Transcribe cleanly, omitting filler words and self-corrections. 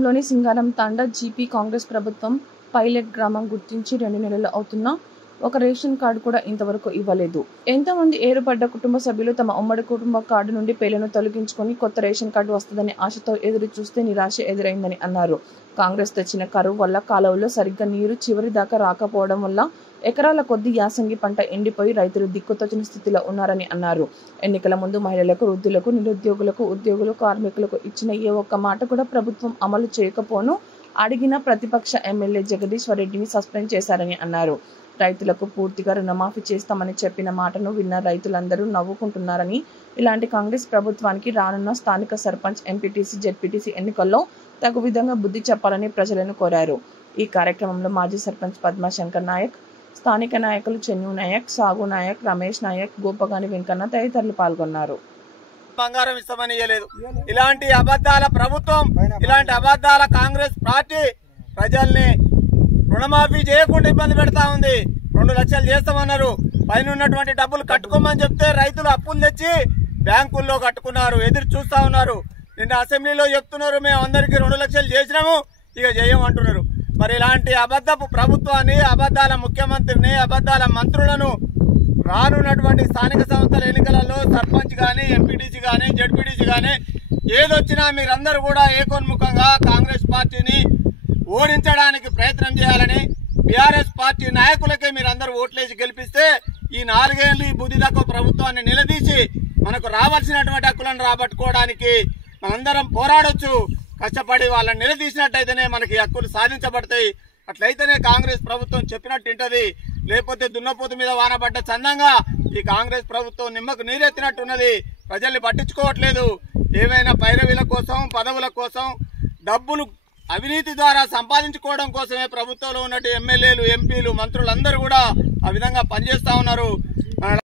మండలంలోని సింగారం తాండా జీపీ కాంగ్రెస్ ప్రభుత్వం పైలట్ గ్రామం గుర్తించి 2 నెలలు అవుతున్నా ఒక రేషన్ కార్డు కూడా ఇంతవరకు ఇవ్వలేదు. ఎంతోమంది ఏరుపడ్డ కుటుంబ సభ్యులు తమ ఉమ్మడి కుటుంబ కార్డు నుండి పేర్లను తొలగించుకొని కొత్త రేషన్ కార్డు వస్తుందని ఆశతో ఎదురు చూస్తే నిరాశ ఎదురైందని అన్నారు. కాంగ్రెస్ తెచ్చిన కరువు వల్ల కాలువల్లో సరిగ్గా నీరు చివరి దాకా రాకపోవడం వల్ల ఎకరాల కొద్ది యాసంగి పంట ఎండిపోయి రైతులు దిక్కుతోచని స్థితిలో ఉన్నారని అన్నారు. ఎన్నికల ముందు మహిళలకు, వృద్ధులకు, నిరుద్యోగులకు, ఉద్యోగులు, కార్మికులకు ఇచ్చిన ఏ ఒక్క మాట కూడా ప్రభుత్వం అమలు చేయకపోను అడిగిన ప్రతిపక్ష ఎమ్మెల్యే జగదీశ్వర్ రెడ్డిని సస్పెండ్ చేశారని అన్నారు. రైతులకు పూర్తిగా రుణమాఫీ చేస్తామని చెప్పిన మాటను విన్న రైతులందరూ నవ్వుకుంటున్నారని, ఇలాంటి కాంగ్రెస్ ప్రభుత్వానికి రానున్న స్థానిక సర్పంచ్, ఎంపీటీసీ, జెడ్పీటీసీ ఎన్నికల్లో తగు విధంగా బుద్ధి చెప్పాలని ప్రజలను కోరారు. ఈ కార్యక్రమంలో మాజీ సర్పంచ్ పద్మాశంకర్ నాయక్, స్థానిక నాయకులు చెన్ను నాయక్, సాగు నాయక్, రమేష్ నాయక్, గోపగాని వెంకన్న తదితరులు పాల్గొన్నారు. బంగారం ఇస్తామని ఇయ్యలేదు. ఇలాంటి అబద్ధాల ప్రభుత్వం, ఇలాంటి అబద్ధాల కాంగ్రెస్ పార్టీ ప్రజల్ని రుణమాఫీ చేయకుండా ఇబ్బంది పెడతా ఉంది. 2 లక్షలు చేస్తామన్నారు. పైన ఉన్నటువంటి డబ్బులు కట్టుకోమని చెప్తే రైతులు అప్పులు తెచ్చి బ్యాంకుల్లో కట్టుకున్నారు. ఎదురు చూస్తా ఉన్నారు. నిన్న అసెంబ్లీలో చెప్తున్నారు, మేము అందరికి 2 లక్షలు చేసినాము, ఇక చేయమంటున్నారు. మరి ఇలాంటి అబద్ధపు ప్రభుత్వాన్ని, అబద్ధాల ముఖ్యమంత్రిని, అబద్ధాల మంత్రులను రానున్నటువంటి స్థానిక సంస్థల ఎన్నికలలో సర్పంచ్ గానీ, ఎంపీటీసీ గానీ, జెడ్పీటీసీ గానీ ఏదొచ్చినా మీరందరూ కూడా ఏకోన్ముఖంగా కాంగ్రెస్ పార్టీని ఓడించడానికి ప్రయత్నం చేయాలని, బీఆర్ఎస్ పార్టీ నాయకులకే మీరందరూ ఓట్లేసి గెలిపిస్తే ఈ 4 ఏళ్లు ఈ బుద్ధి తక్కువ ప్రభుత్వాన్ని నిలదీసి మనకు రావాల్సినటువంటి హక్కులను రాబట్టుకోవడానికి మనందరం పోరాడొచ్చు. కష్టపడి వాళ్ళని నిలదీసినట్టయితేనే మనకి హక్కులు సాధించబడతాయి. అట్లయితేనే కాంగ్రెస్ ప్రభుత్వం చెప్పినట్టు ఉంటది. లేకపోతే దున్నపోతు మీద వానబడ్డ చందంగా ఈ కాంగ్రెస్ ప్రభుత్వం నిమ్మకు నీరెత్తినట్టున్నది. ప్రజల్ని పట్టించుకోవట్లేదు. ఏమైనా పైరవీల కోసం, పదవుల కోసం, డబ్బులు అవినీతి ద్వారా సంపాదించుకోవడం కోసమే ప్రభుత్వంలో ఉన్నట్టు ఎమ్మెల్యేలు, ఎంపీలు, మంత్రులందరూ కూడా ఆ విధంగా పనిచేస్తా ఉన్నారు.